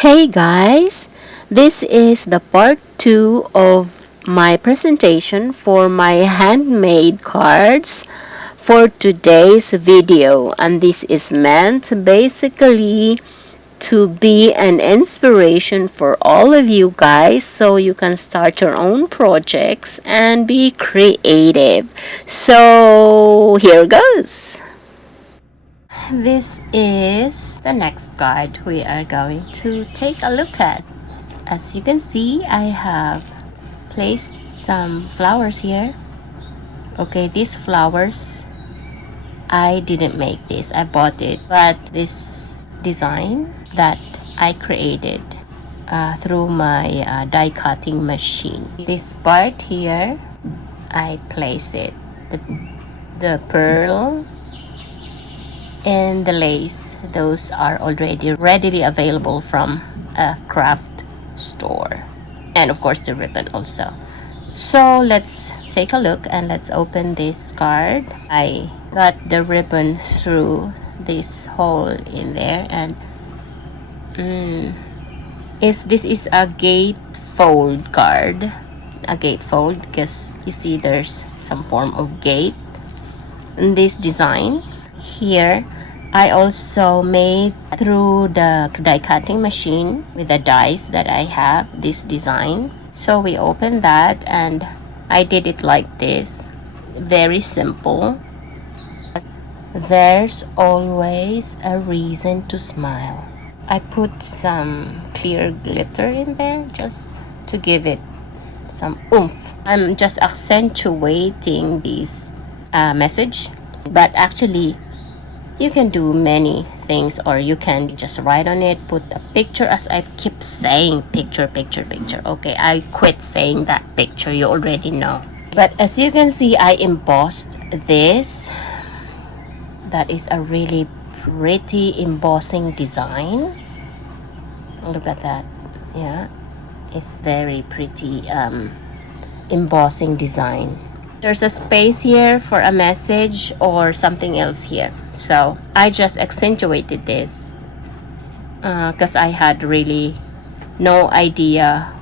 Hey guys, this is the part 2 of my presentation for my handmade cards for today's video, and this is meant basically to be an inspiration for all of you guys so you can start your own projects and be creative. So here goes. This is the next card we are going to take a look at. As you can see, I have placed some flowers here. Okay, these flowers, I didn't make this, I bought it. But this design that I created through my die cutting machine. This part here, I place it. The pearl and the lace, those are already readily available from a craft store, and of course the ribbon also. So let's take a look and let's open this card. I got the ribbon through this hole in there, and this is a gatefold card, a gatefold, because you see there's some form of gate in this design. Here I also made through the die cutting machine with the dies that I have this design. So we opened that and I did it like this, very simple. There's always a reason to smile. I put some clear glitter in there just to give it some oomph. I'm just accentuating this message, but actually you can do many things, or you can just write on it, put a picture, as I keep saying, picture. Okay, I quit saying that picture, you already know. But as you can see, I embossed this. That is a really pretty embossing design. Look at that. Yeah, it's very pretty embossing design. There's a space here for a message or something else here. So I just accentuated this because I had really no idea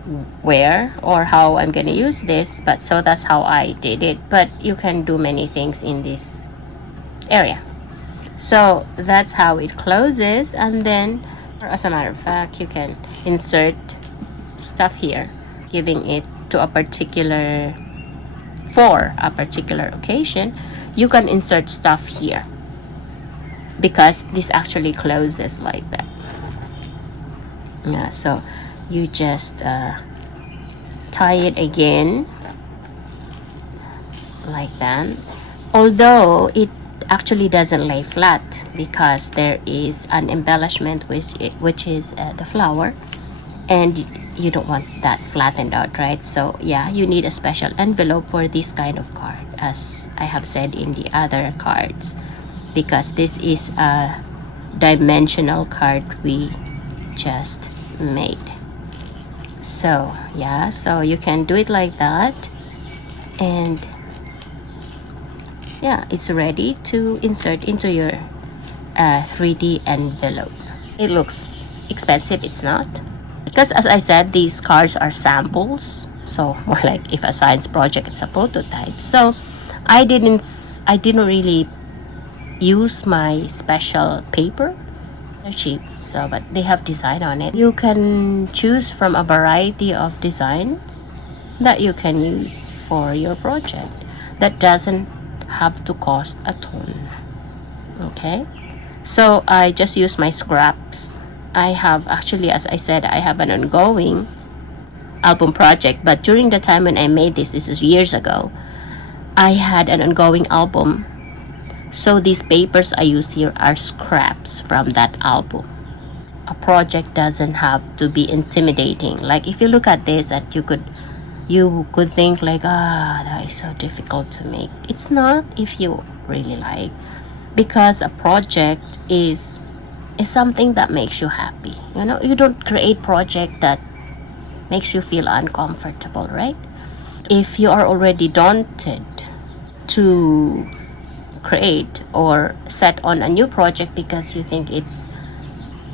where or how I'm gonna use this, but so that's how I did it. But you can do many things in this area. So that's how it closes, and then as a matter of fact, you can insert stuff here, giving it to a particular, for a particular occasion. You can insert stuff here because this actually closes like that. Yeah, so you just tie it again like that, although it actually doesn't lay flat because there is an embellishment which is the flower, and you don't want that flattened out, right? So yeah, you need a special envelope for this kind of card, as I have said in the other cards, because this is a dimensional card we just made. So yeah, so you can do it like that, and yeah, it's ready to insert into your 3D envelope. It looks expensive, it's not, because as I said, these cards are samples. So more like if a science project, it's a prototype. So I didn't really use my special paper. They're cheap, so but they have design on it. You can choose from a variety of designs that you can use for your project. That doesn't have to cost a ton. Okay, so I just use my scraps. I have actually, as I said, I have an ongoing album project, but during the time when I made this is years ago, I had an ongoing album. So these papers I use here are scraps from that album. A project doesn't have to be intimidating. Like if you look at this, and you could think like, that is so difficult to make. It's not, if you really like, because a project is something that makes you happy. You know, you don't create project that makes you feel uncomfortable, right? If you are already daunted to create or set on a new project because you think it's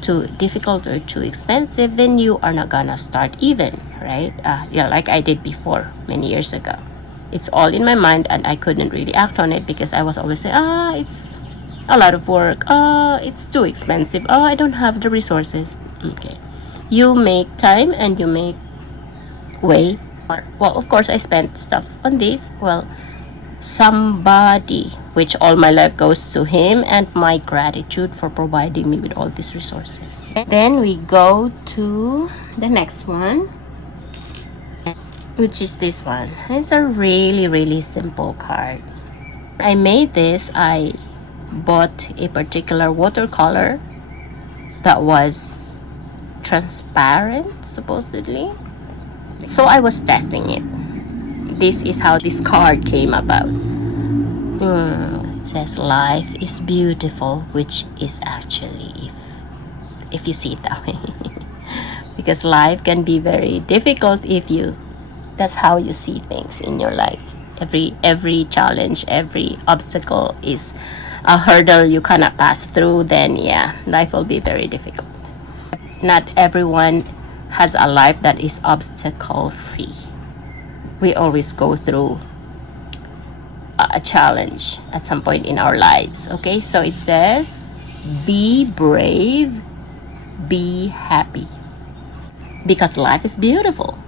too difficult or too expensive, then you are not gonna start even, right? Yeah, like I did before many years ago. It's all in my mind and I couldn't really act on it because I was always saying, it's a lot of work, it's too expensive, I don't have the resources. Okay, you make time and you make way. Well, of course I spent stuff on this. Well, somebody, which all my life goes to him and my gratitude for providing me with all these resources. Then we go to the next one, which is this one. It's a really simple card. I made this. I bought a particular watercolor that was transparent, supposedly, so I was testing it. This is how this card came about. It says life is beautiful, which is actually, if you see it that way, because life can be very difficult if you, that's how you see things in your life. Every challenge, every obstacle is a hurdle you cannot pass through, then yeah, life will be very difficult. Not everyone has a life that is obstacle free. We always go through a challenge at some point in our lives. Okay, so it says be brave, be happy, because life is beautiful.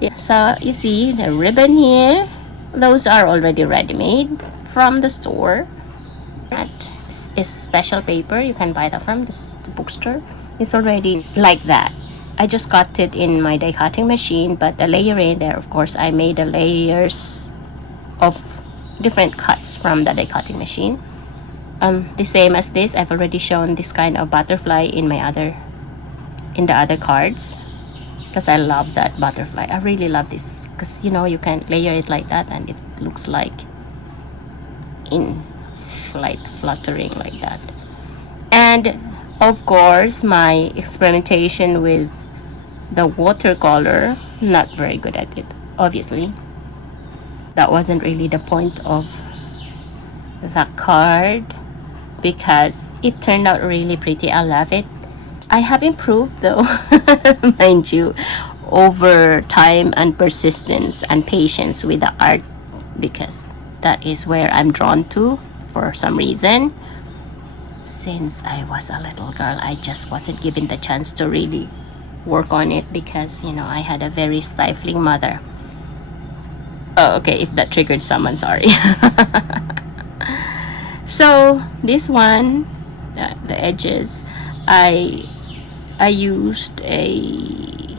Yeah, so you see the ribbon here, those are already ready-made from the store. That is special paper, you can buy that from the bookstore. It's already like that. I just cut it in my die cutting machine, but the layering there, of course, I made the layers of different cuts from the die cutting machine. The same as this, I've already shown this kind of butterfly in the other cards, because I love that butterfly. I really love this because you can layer it like that and it looks like in flight, fluttering like that. And of course, my experimentation with the watercolor, not very good at it, obviously. That wasn't really the point of the card, because it turned out really pretty. I love it. I have improved though, mind you, over time and persistence and patience with the art, because that is where I'm drawn to for some reason. Since I was a little girl, I just wasn't given the chance to really work on it because I had a very stifling mother. Oh, okay, if that triggered someone, sorry. So this one, the edges, I used the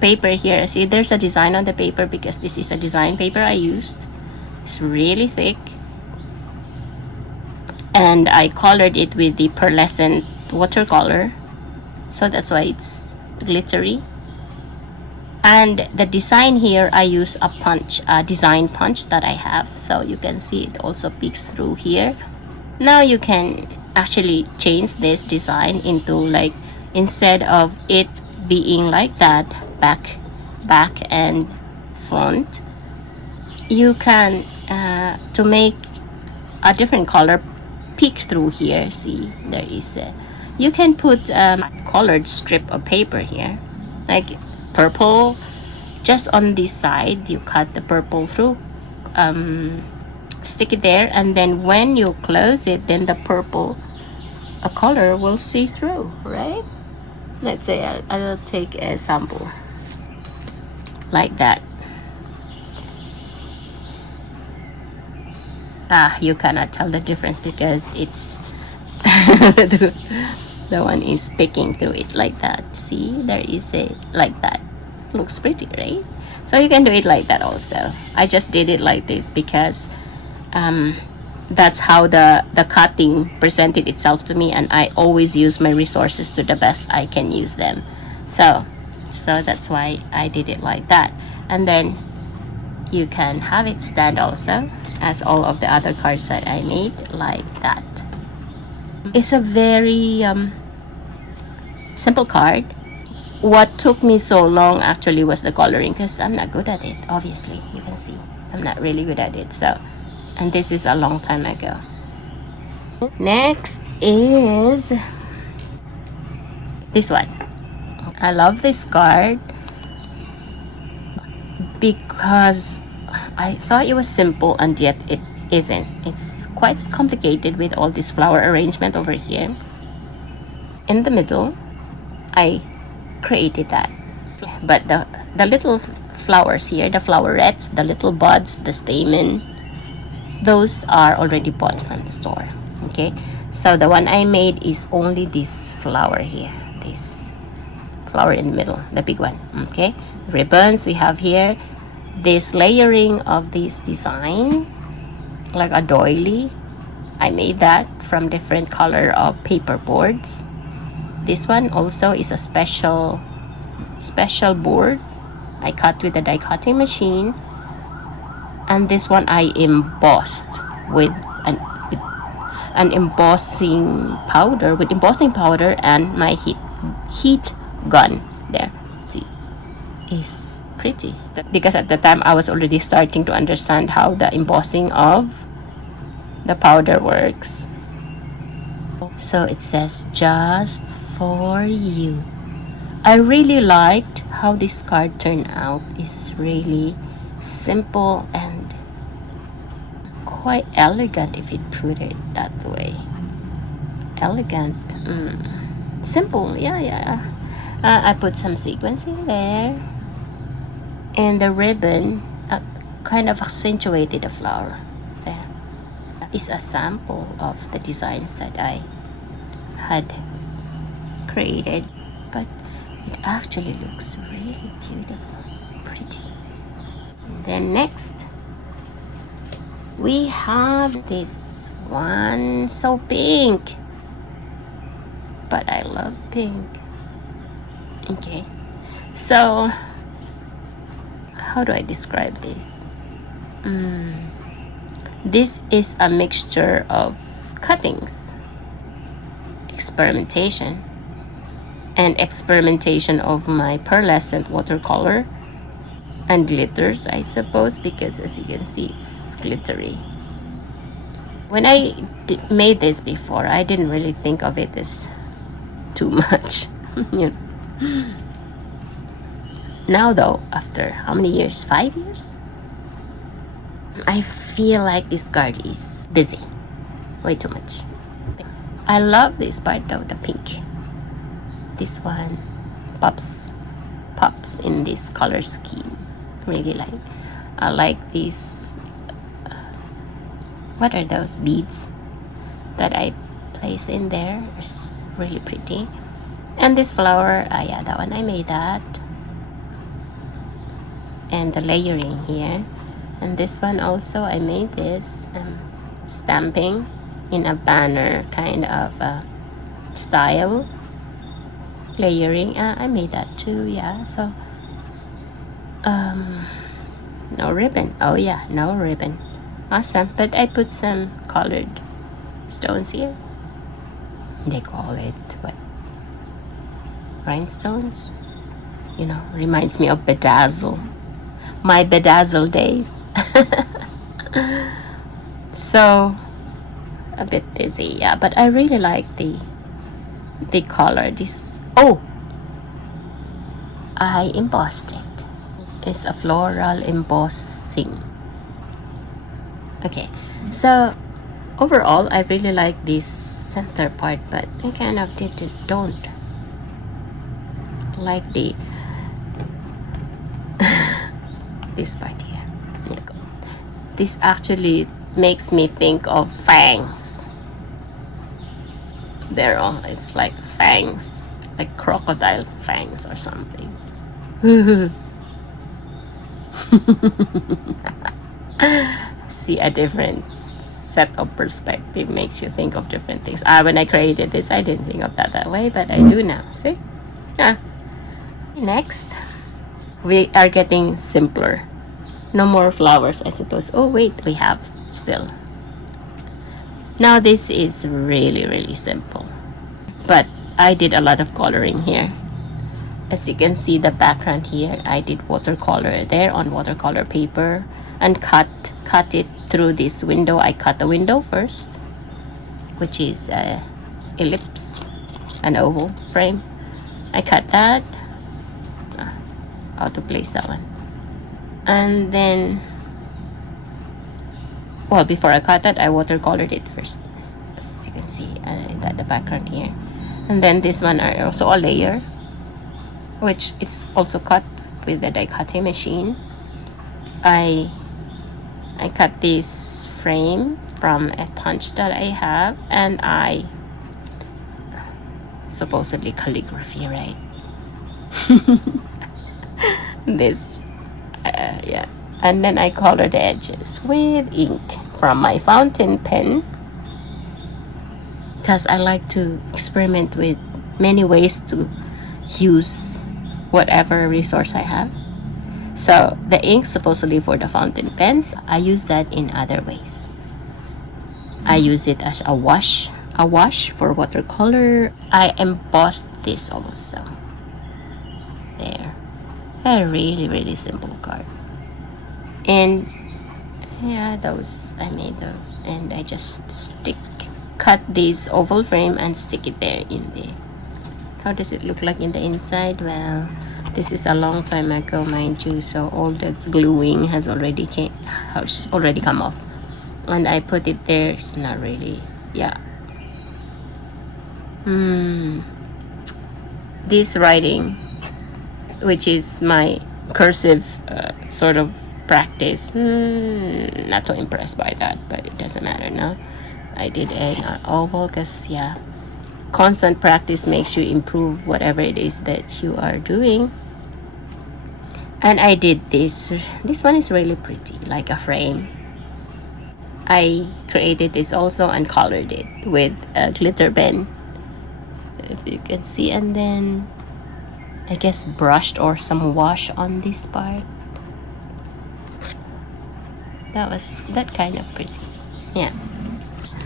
paper here. See, there's a design on the paper because this is a design paper I used. It's really thick, and I colored it with the pearlescent watercolor, so that's why it's glittery. And the design here, I use a design punch that I have, so you can see it also peeks through here. Now you can actually change this design into, like, instead of it being like that, back and front, you can to make a different color peek through here. See, there is you can put a colored strip of paper here, like purple, just on this side. You cut the purple through, stick it there, and then when you close it, then the purple color will see through, right? Let's say I'll take a sample like that. You cannot tell the difference because it's the one is picking through it like that. See, there is a like that. Looks pretty, right? So you can do it like that also. I just did it like this because that's how the cutting presented itself to me, and I always use my resources to the best I can use them. So that's why I did it like that. And then you can have it stand also, as all of the other cards that I made, like that. It's a very simple card. What took me so long actually was the coloring, because I'm not good at it. Obviously, you can see I'm not really good at it. So, and this is a long time ago. Next is This one. I love this card because I thought it was simple, and yet it isn't. It's quite complicated with all this flower arrangement over here. In the middle, I created that. But the little flowers here, the flowerets, the little buds, the stamen, those are already bought from the store. Okay, so the one I made is only this flower here, this flower in the middle, the big one. Okay, ribbons we have here, this layering of this design like a doily. I made that from different color of paper boards. This one also is a special board I cut with a die cutting machine, and this one I embossed with an embossing powder and my heat gun. There, see, is pretty because at the time I was already starting to understand how the embossing of the powder works. So it says, "Just for you." I really liked how this card turned out. It's really simple and quite elegant, if you put it that way. Elegant, simple, yeah. I put some sequins in there, and the ribbon kind of accentuated the flower there. That is a sample of the designs that I had created, but it actually looks really beautiful, pretty. And then next we have this one, so pink, but I love pink. Okay, so how do I describe this? This is a mixture of cuttings, experimentation of my pearlescent watercolor and glitters, I suppose, because as you can see, it's glittery. When I made this before, I didn't really think of it as too much. You know. Now though, after how many years? 5 years? I feel like this card is busy. Way too much. I love this part though, the pink. This one pops in this color scheme. Really like. I like these. What are those beads that I place in there? It's really pretty. And this flower, yeah, that one I made that. And the layering here. And this one also I made this stamping in a banner kind of style. Layering, I made that too, yeah. So no ribbon. Oh yeah, no ribbon. Awesome. But I put some colored stones here. They call it what? Rhinestones? You know, reminds me of bedazzle. My bedazzle days. So a bit busy, yeah, but I really like the color. This, oh, I embossed it. It's a floral embossing. Okay, so overall I really like this center part, but I kind of don't like the this part here. There you go. This actually makes me think of fangs. There, oh, it's like fangs, like crocodile fangs or something. See, a different set of perspective makes you think of different things. When I created this, I didn't think of that way, but I do now. See? Yeah. Next, we are getting simpler. No more flowers, I suppose. Oh wait, we have still. Now this is really simple, but I did a lot of coloring here. As you can see, the background here, I did watercolor there on watercolor paper and cut it through this window. I cut the window first, which is a ellipse, an oval frame, I cut that. How to place that one. And then, well, before I cut that, I watercolored it first, as you can see. I got the background here. And then this one are also a layer, which it's also cut with the die cutting machine. I cut this frame from a punch that I have, and I supposedly calligraphy, right? This yeah, and then I color the edges with ink from my fountain pen, because I like to experiment with many ways to use whatever resource I have. So the ink supposedly for the fountain pens, I use that in other ways. I use it as a wash for watercolor. I embossed this also. There. A really simple card. And yeah, I made those, and I just cut this oval frame and stick it there in the, how does it look like in the inside? Well, this is a long time ago, mind you, so all the gluing has already come off, and I put it there. It's not really, yeah. This writing, which is my cursive sort of practice, not too impressed by that, but it doesn't matter now. I did an oval because, yeah, constant practice makes you improve whatever it is that you are doing. And I did this one is really pretty, like a frame. I created this also and colored it with a glitter pen, if you can see, and then I guess brushed or some wash on this part. That was that kind of pretty, yeah.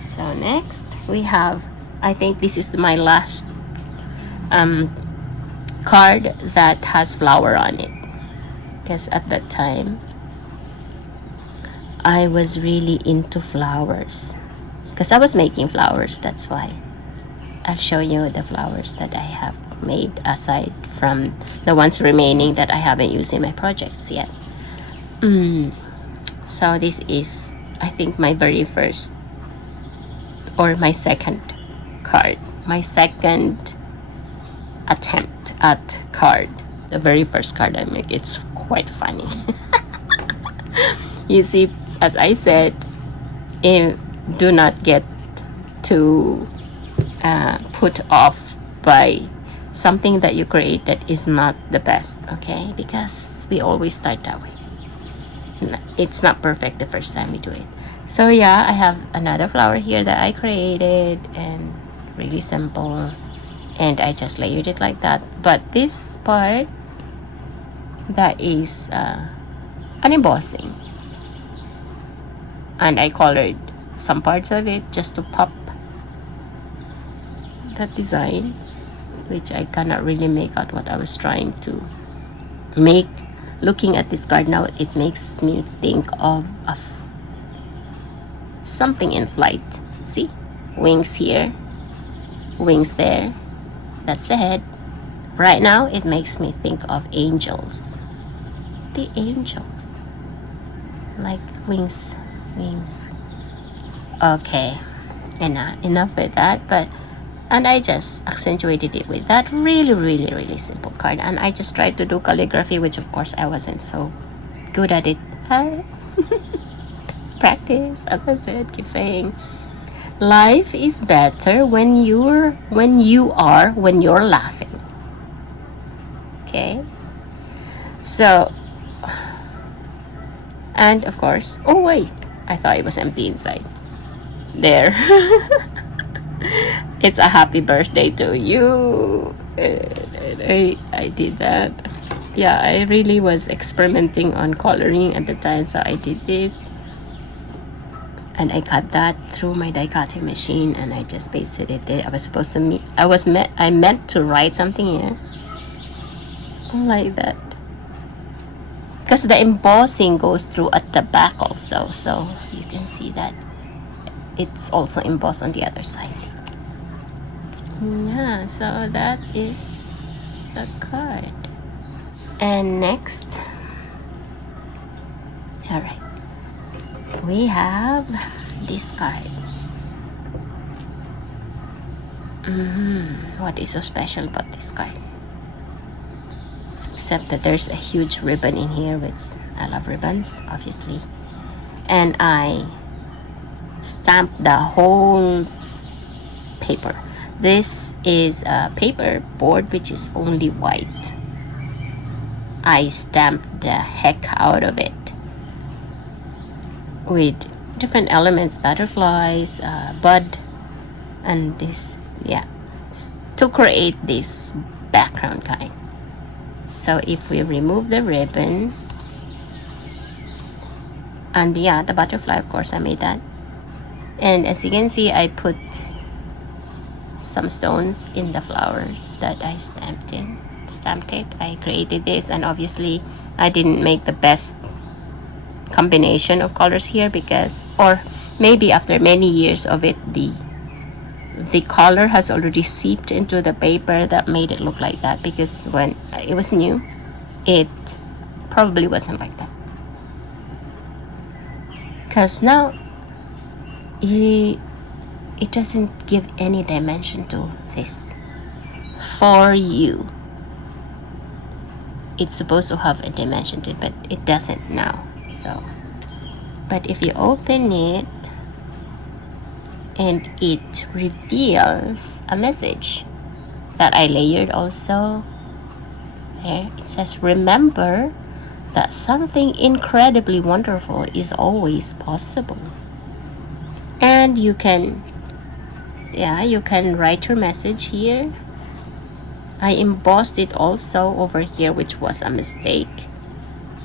So next we have, I think this is my last card that has flower on it, because at that time I was really into flowers, because I was making flowers. That's why I'll show you the flowers that I have made, aside from the ones remaining that I haven't used in my projects yet. So this is, I think, my very first, or my second card, my second attempt at card. The very first card I make, it's quite funny. You see, as I said, do not get too put off by something that you create that is not the best, okay? Because we always start that way. It's not perfect the first time we do it. So yeah, I have another flower here that I created, and really simple, and I just layered it like that. But this part, that is an embossing, and I colored some parts of it just to pop that design, which I cannot really make out what I was trying to make. Looking at this card now, it makes me think of something in flight. See, wings here, wings there, that's the head. Right now it makes me think of angels, the angels, like wings. Okay, enough with that. And I just accentuated it with that really simple card. And I just tried to do calligraphy, which of course I wasn't so good at it. Practice, as I said, keep saying, life is better when you're laughing. Okay? So, and of course, oh wait, I thought it was empty inside. There. It's a happy birthday to you. I did that. Yeah, I really was experimenting on coloring at the time, so I did this. And I cut that through my die cutting machine, and I just pasted it there. I was supposed to I meant to write something here. Like that. Because the embossing goes through at the back also, so you can see that it's also embossed on the other side. Yeah, so that is the card. And next, all right, we have this card. What is so special about this card? Except that there's a huge ribbon in here, which I love ribbons, obviously. And I stamped the whole paper. This is a paper board which is only white. I stamped the heck out of it with different elements, butterflies, bud, and this, yeah, to create this background kind. So if we remove the ribbon, and yeah, the butterfly, of course, I made that. And as you can see, I put some stones in the flowers that I stamped it. I created this, and obviously I didn't make the best combination of colors here, because, or maybe after many years of it, the color has already seeped into the paper that made it look like that, because when it was new, it probably wasn't like that. Because now it doesn't give any dimension to this. For you, it's supposed to have a dimension to it, but it doesn't now. So, but if you open it and it reveals a message that I layered also there, it says, remember that something incredibly wonderful is always possible. And you can write your message here. I embossed it also over here, which was a mistake.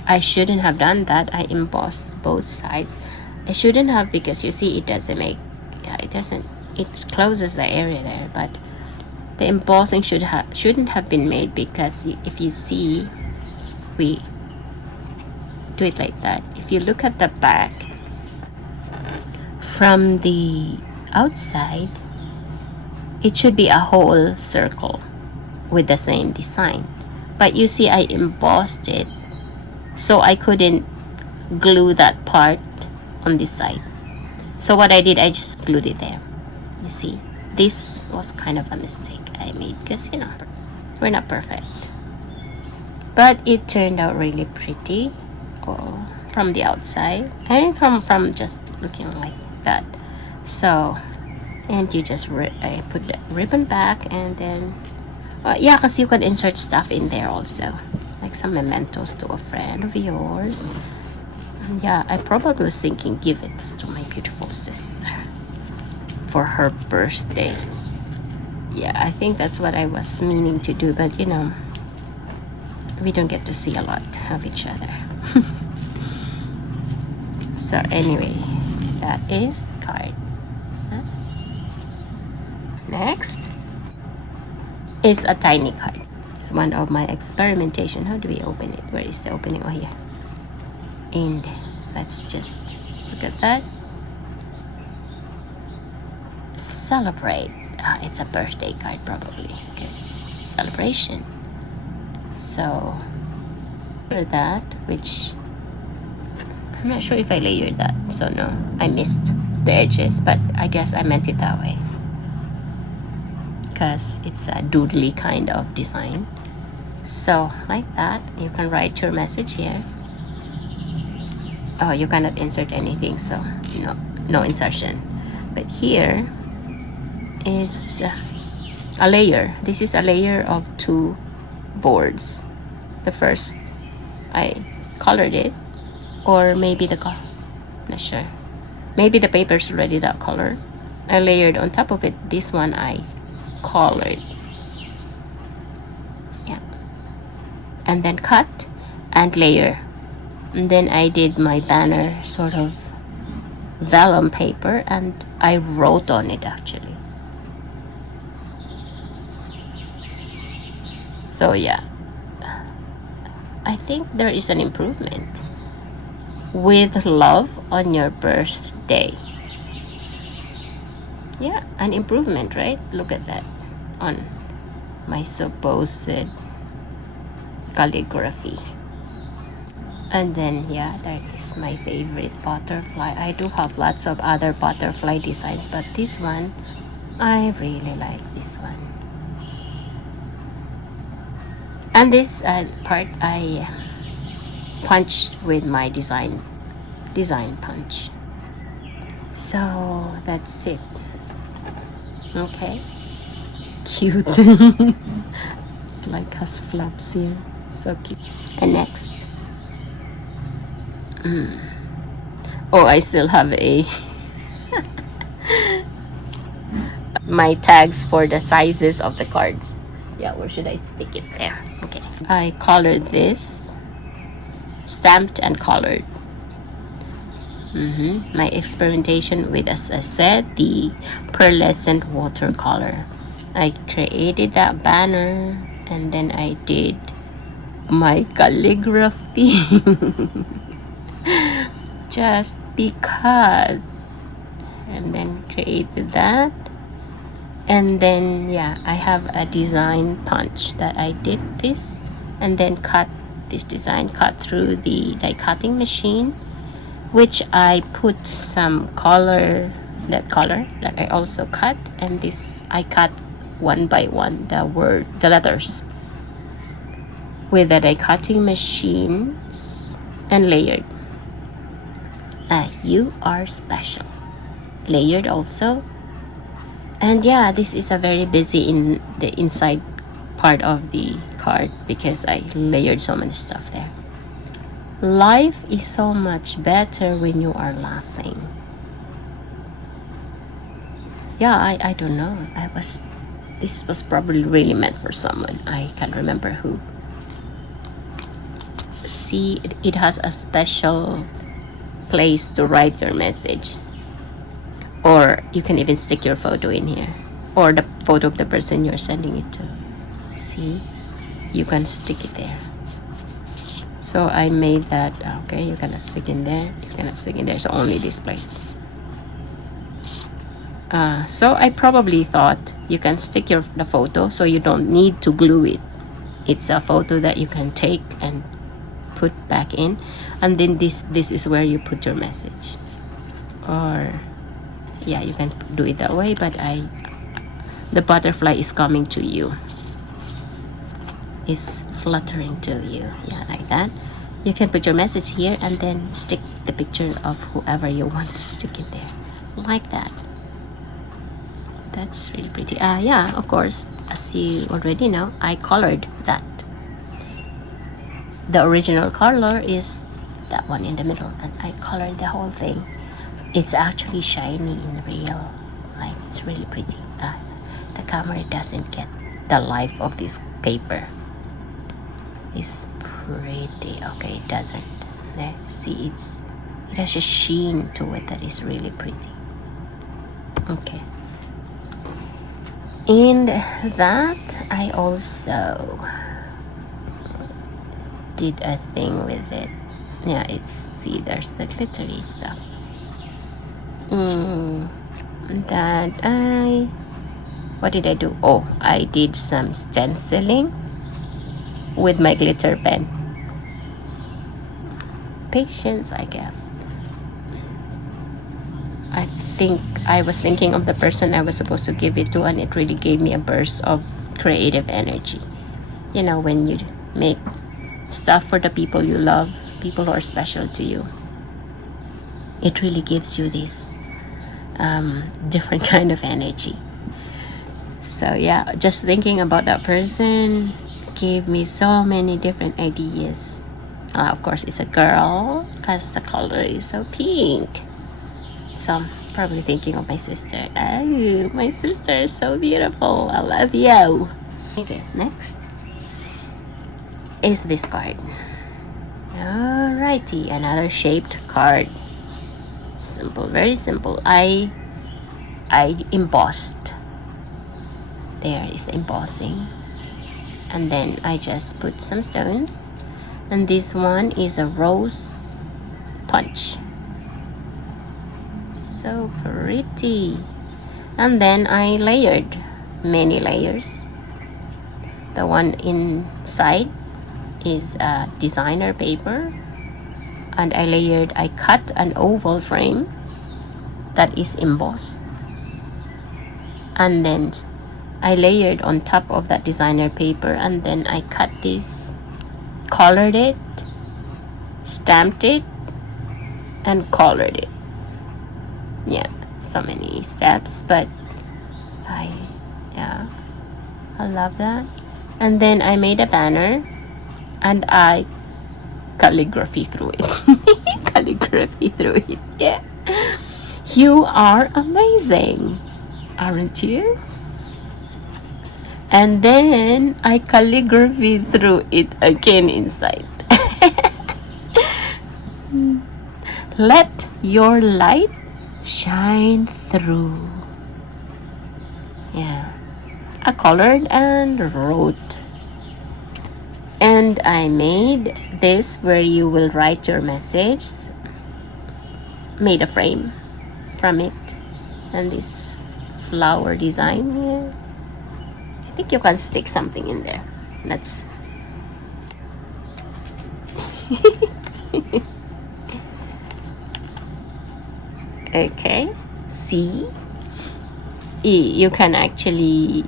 I shouldn't have done that. I embossed both sides. I shouldn't have, because you see it doesn't make, it closes the area there, but the embossing shouldn't have been made, because if you see, we do it like that. If you look at the back from the outside, it should be a whole circle with the same design, but you see I embossed it, so I couldn't glue that part on this side. So what I did, I just glued it there. You see, this was kind of a mistake I made, because we're not perfect, but it turned out really pretty from the outside and from just looking like that. So, and you just I put the ribbon back, and then yeah, because you can insert stuff in there also, like some mementos to a friend of yours. Yeah, I probably was thinking give it to my beautiful sister for her birthday. Yeah, I think that's what I was meaning to do, but we don't get to see a lot of each other. So anyway, that is the card. Next is a tiny card. It's one of my experimentation. How do we open it? Where is the opening? Oh, here. And let's just look at that. Celebrate. It's a birthday card probably, because celebration. So for that, which I'm not sure if I layered that, so no, I missed the edges, but I guess I meant it that way, because it's a doodly kind of design. So like that, you can write your message here. Oh, you cannot insert anything, so no insertion. But here is a layer. This is a layer of 2 boards. The first, I colored it, or maybe not sure. Maybe the paper's already that color. I layered on top of it. This one I colored. Yeah. And then cut and layer. And then I did my banner sort of vellum paper, and I wrote on it actually. So yeah, I think there is an improvement. With love on your birthday. Yeah, an improvement, right? Look at that on my supposed calligraphy. And then yeah, that is my favorite butterfly. I do have lots of other butterfly designs, but this one, I really like this one. And this part I punched with my design punch. So that's it. Okay, cute. It's like has flaps here, so cute. And next, oh, I still have a my tags for the sizes of the cards. Yeah, where should I stick it? There. Okay, I colored this, stamped and colored. My experimentation with, as I said, the pearlescent watercolor. I created that banner, and then I did my calligraphy just because, and then created that. And then yeah, I have a design punch that I did this, and then cut this design, cut through the die cutting machine, which I put some color, that color that I also cut. And this I cut one by one the letters with the die cutting machines and layered. You are special, layered also. And yeah, this is a very busy in the inside part of the card because I layered so many stuff there. Life is so much better when you are laughing. Yeah, I don't know. This was probably really meant for someone. I can't remember who. See, it has a special place to write your message. Or you can even stick your photo in here, or the photo of the person you're sending it to. See, you can stick it there. So I made that. Okay, you cannot stick in there, you cannot stick in there, so only this place. So I probably thought you can stick the photo, so you don't need to glue it. It's a photo that you can take and put back in, and then this is where you put your message. Or yeah, you can do it that way, but the butterfly is coming to you, is fluttering to you. Yeah, like that. You can put your message here and then stick the picture of whoever you want to stick it there, like that. That's really pretty. Yeah, of course, as you already know, I colored that. The original color is that one in the middle, and I colored the whole thing. It's actually shiny in real, like it's really pretty. The camera doesn't get the life of this paper. It's pretty. Okay, it doesn't. There, see, it has a sheen to it that is really pretty. Okay. And that I also did a thing with it. Yeah, see, there's the glittery stuff. What did I do? Oh, I did some stenciling with my glitter pen. Patience, I guess. I think I was thinking of the person I was supposed to give it to, and it really gave me a burst of creative energy. You know, when you make stuff for the people you love, people who are special to you, it really gives you this different kind of energy. So yeah, just thinking about that person gave me so many different ideas. Of course, it's a girl because the color is so pink. So I'm probably thinking of my sister. Oh, my sister is so beautiful. I love you. Okay, next is this card. Alrighty, another shaped card. Simple, very simple. I embossed. There is the embossing, and then I just put some stones, and this one is a rose punch. So pretty. And then I layered many layers. The one inside is a designer paper, and I cut an oval frame that is embossed, and then I layered on top of that designer paper, and then I cut this, colored it, stamped it, and colored it. Yeah, so many steps, but I love that. And then I made a banner, and I calligraphy through it. Calligraphy through it. Yeah. You are amazing, aren't you? And then I calligraphy through it again inside. Let your light shine through. Yeah. I colored and wrote. And I made this where you will write your message. Made a frame from it. And this flower design here. I think you can stick something in there. Let's okay, see, you can actually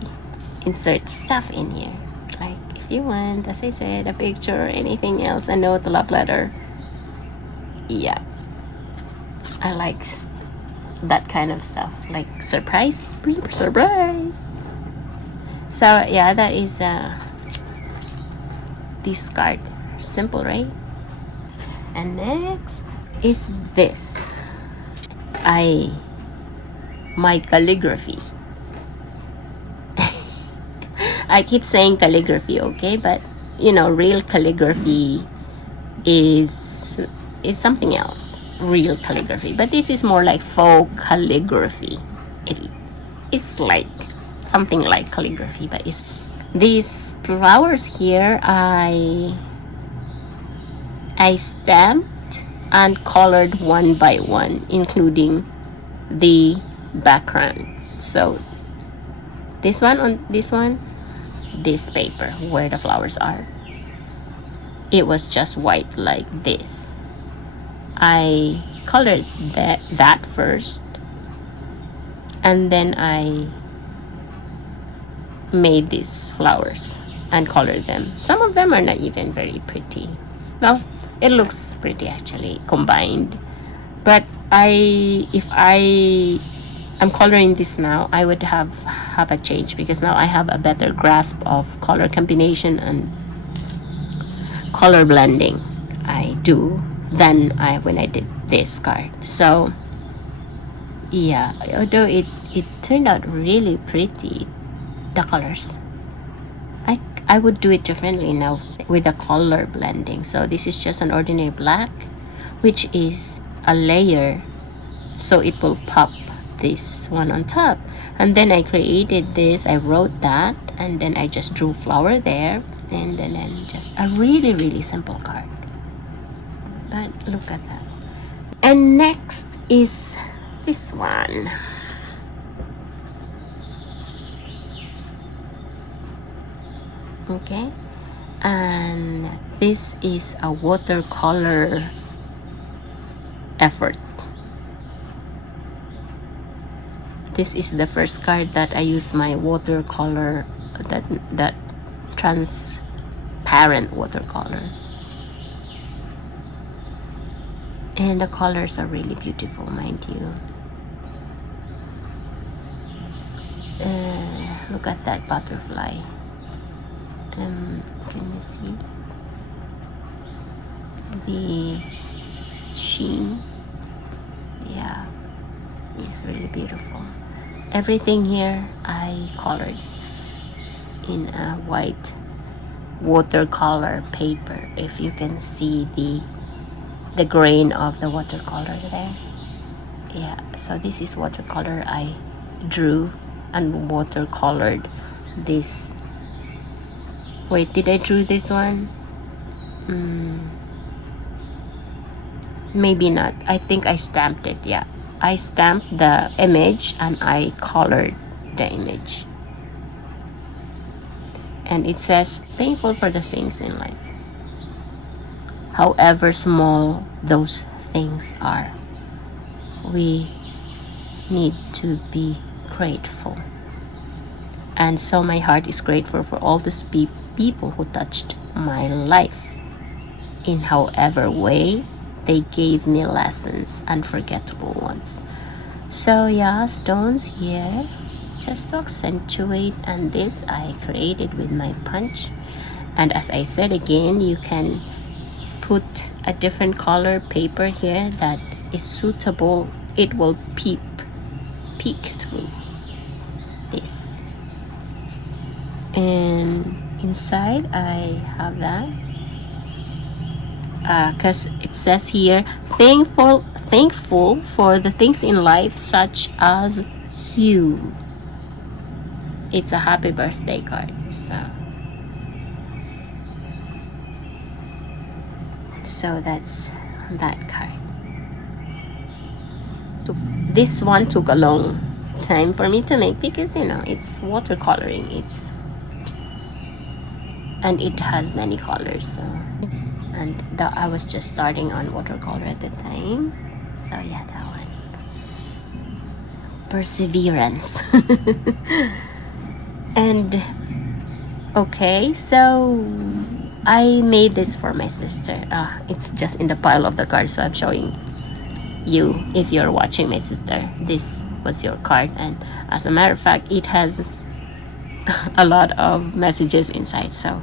insert stuff in here, like if you want, as I said, a picture or anything else, a note, a love letter. Yeah, I like that kind of stuff, like surprise. So yeah, that is this card. Simple, right? And next is this. My calligraphy. I keep saying calligraphy, okay, but you know, real calligraphy is something else. Real calligraphy, but this is more like faux calligraphy. It's like something like calligraphy, but it's these flowers here. I stamped and colored one by one, including the background. So this one on this one, this paper where the flowers are, it was just white like this. I colored that first, and then I made these flowers and colored them. Some of them are not even very pretty. Well, it looks pretty actually combined, but if I'm coloring this now, I would have a change, because now I have a better grasp of color combination and color blending I do than when I did this card. So yeah, although it turned out really pretty, the colors, I would do it differently now with the color blending. So this is just an ordinary black, which is a layer, so it will pop this one on top. And then I created this, I wrote that, and then I just drew flower there, and then just a really simple card. But look at that. And next is this one. Okay, and this is a watercolor effort. This is the first card that I use my watercolor, that transparent watercolor, and the colors are really beautiful, mind you. Look at that butterfly. Can you see the sheen? Yeah, it's really beautiful. Everything here I colored in a white watercolor paper. If you can see the grain of the watercolor there. Yeah, so this is watercolor. I drew and watercolored this. Wait, did I draw this one? Maybe not. I think I stamped it. Yeah, I stamped the image and I colored the image. And it says, thankful for the things in life. however small those things are. We need to be grateful. And so my heart is grateful for all these people who touched my life in however way. They gave me lessons, unforgettable ones. So yeah, stones here just to accentuate, and this I created with my punch. And as I said again, you can put a different color paper here that is suitable. It will peek through this. And inside I have that because it says here, thankful for the things in life such as you. It's a happy birthday card. So that's that card. This one took a long time for me to make because it's watercoloring. And it has many colors, so and I was just starting on watercolor at the time, so yeah, that one. Perseverance. And okay, so I made this for my sister. It's just in the pile of the cards, so I'm showing you. If you're watching my sister, this was your card, and as a matter of fact, it has a lot of messages inside, so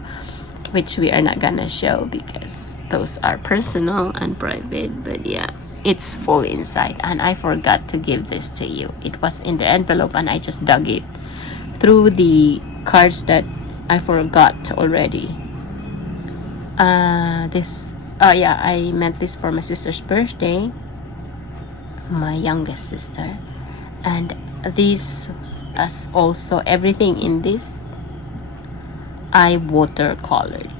which we are not gonna show because those are personal and private. But yeah, it's full inside, and I forgot to give this to you. It was in the envelope and I just dug it through the cards that I forgot already. Yeah, I meant this for my sister's birthday, my youngest sister. And this, as also everything in this, I watercolored.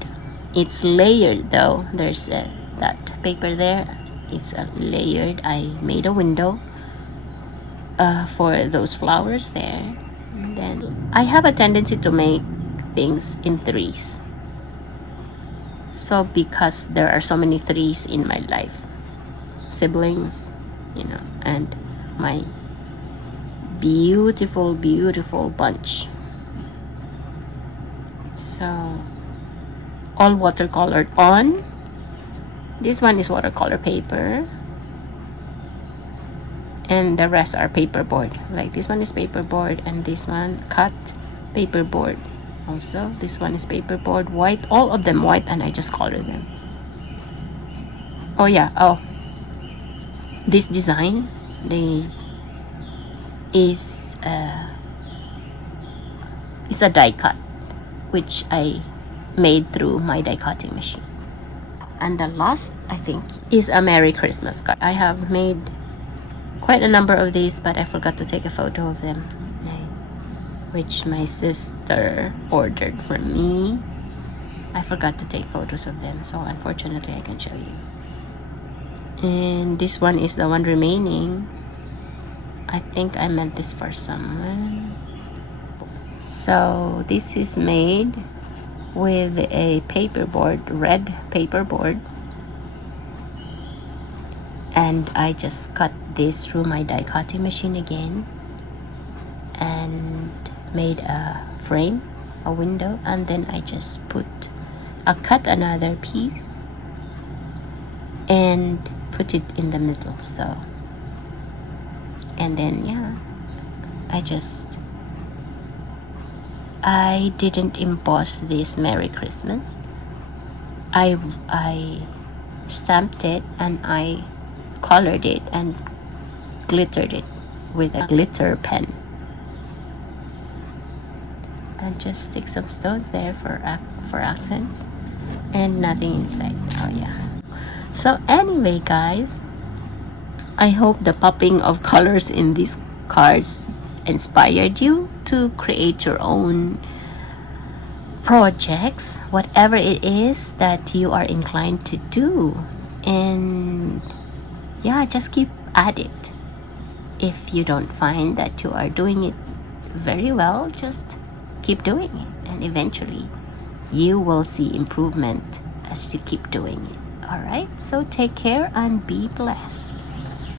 It's layered though. There's that paper there. It's layered. I made a window for those flowers there. And then I have a tendency to make things in threes. So because there are so many threes in my life, siblings, and my beautiful bunch. So all watercolored on. This one is watercolor paper, and the rest are paperboard. Like this one is paperboard, and this one cut paperboard. Also, this one is paperboard, white, all of them white, and I just colored them. Oh yeah, this design, is a die cut, which I made through my die cutting machine. And the last, I think, is a Merry Christmas card. I have made quite a number of these, but I forgot to take a photo of them, which my sister ordered for me. I forgot to take photos of them, so unfortunately I can show you. And this one is the one remaining. I think I meant this for someone. So this is made with a paperboard, red paperboard, and I just cut this through my die cutting machine again and made a frame, a window, and then I just cut another piece and put it in the middle. So, and then yeah, I didn't emboss this Merry Christmas. I stamped it and I colored it and glittered it with a glitter pen, and just stick some stones there for accents, and nothing inside. Oh yeah. So anyway, guys, I hope the popping of colors in these cards inspired you to create your own projects, whatever it is that you are inclined to do. And yeah, just keep at it. If you don't find that you are doing it very well, just keep doing it, and eventually you will see improvement as you keep doing it. Alright, so take care and be blessed.